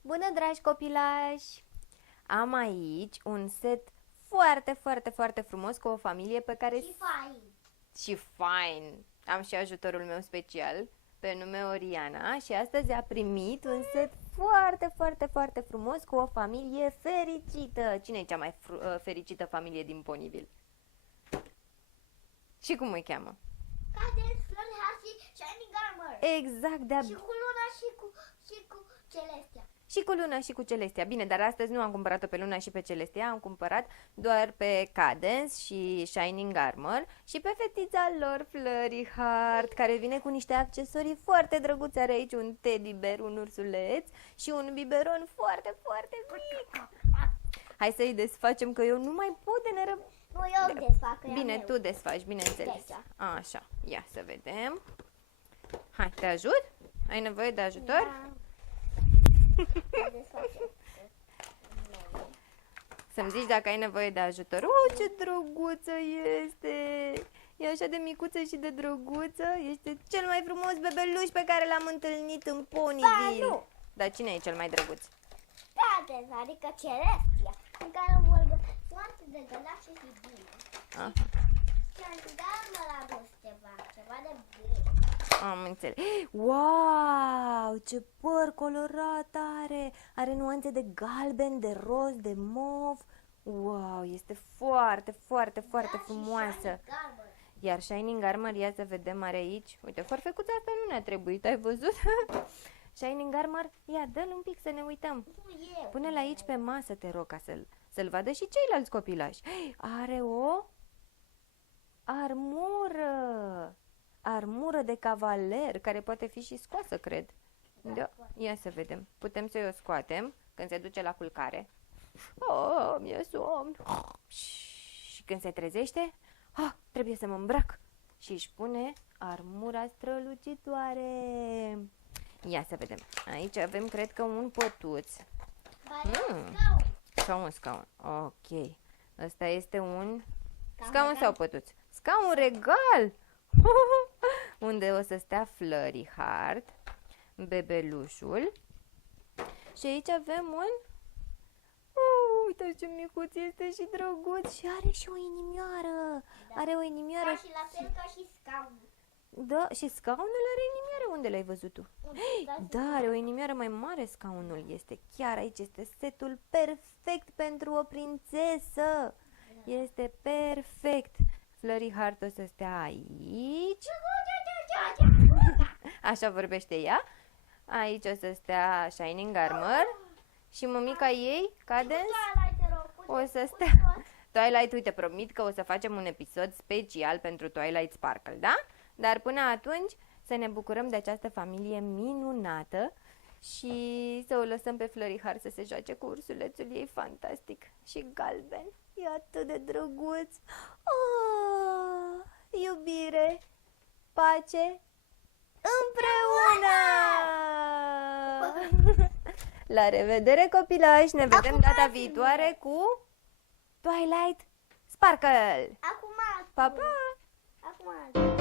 Bună, dragi copilași! Am aici un set foarte frumos cu o familie pe care... Și fain! Am și ajutorul meu special, pe nume Oriana, și astăzi a primit un set foarte frumos cu o familie fericită. Cine e cea mai fericită familie din Ponyville? Și cum îi cheamă? Cadence, Flori, Harvey, Shining Armor. Exact, de-a... Și cu Luna și cu Celestia. Și cu Luna și cu Celestia. Bine, dar astăzi nu am cumpărat-o pe Luna și pe Celestia, am cumpărat doar pe Cadence și Shining Armor și pe fetița lor, Flurry Heart, care vine cu niște accesorii foarte drăguțe. Are aici un teddy bear, un ursuleț și un biberon foarte mic. Hai să-i desfacem, că eu nu mai pot de nerăbdare. Nu, eu desfac. Bine, tu desfaci, bineînțeles. Așa, ia să vedem. Hai, te ajut? Ai nevoie de ajutor? Să-mi zici dacă ai nevoie de ajutor. Ce drăguță este! E așa de micuță și de drăguță. Este cel mai frumos bebeluș pe care l-am întâlnit în Ponyville. Nu. Dar cine e cel mai drăguț? Cadence, adică Celestia, în care vorbă foarte de gălașe și bine. Shining Armor a dus ceva de bine. Am înțeles. Wow, ce păr colorat are! Are nuanțe de galben, de roz, de mov. Wow, este foarte frumoasă. Iar Shining Armor, ia să vedem, are aici. Uite, farfecuța asta nu ne-a trebuit, ai văzut? Shining Armor, ia, dă-l un pic să ne uităm. Pune-l aici pe masă, te rog, ca să-l vadă și ceilalți copilași. Are o armură de cavaler, care poate fi și scoasă, cred. Da. Ia să vedem. Putem să-i o scoatem când se duce la culcare. Oh, mi-e somn. Și când se trezește, trebuie să mă îmbrac. Și își pune armura strălucitoare. Ia să vedem. Aici avem, cred că, un pătuț. Sau un scaun. Ok. Ăsta este un scaun sau pătuț? Scaun regal! Unde o să stea Flurry Heart, bebelușul. Și aici avem un... uite ce micuț este și drăguț. Și are și o inimioară. Are o inimioară. Și la fel ca și scaunul. Da, și scaunul are inimioară. Unde l-ai văzut tu? Da, are o inimioară mai mare scaunul. Este chiar aici. Este setul perfect pentru o prințesă. Este perfect. Flurry Heart o să stea aici. Așa vorbește ea. Aici o să stea Shining Armor. Și mămica ei, Cadence, o să stea... Twilight, uite, promit că o să facem un episod special pentru Twilight Sparkle, da? Dar până atunci să ne bucurăm de această familie minunată și să o lăsăm pe Flurry Heart să se joace cu ursulețul ei fantastic și galben. E atât de drăguț. Iubire, pace, împreună! La revedere, copilași! Ne vedem data viitoare cu Twilight Sparkle! Acum. Pa, pa! Acum.